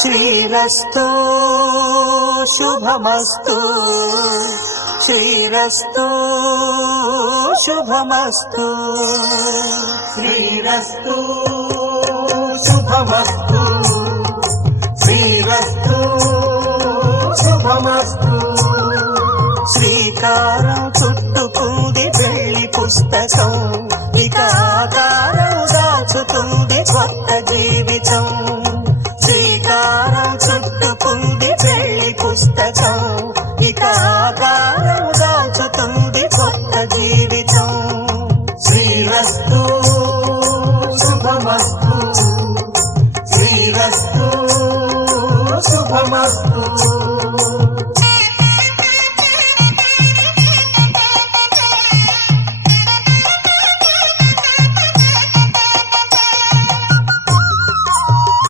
శ్రీరస్తు శుభమస్తు శ్రీరస్తు శుభమస్తు శ్రీరస్తు శుభమస్తు శ్రీరస్తు శుభమస్తు శ్రీకారం చుట్టుకుంది పెళ్లి పుస్తకం ఇక ఆకారం దాచుతుంది కొత్త జీవితం శ్రీకారం చుట్టుకుంది పెళ్లి పుస్తకం ఇక ఆకారం దాచుతుంది కొత్త జీవితం శ్రీరస్తు శుభమస్తు శ్రీరస్తు శుభమస్తు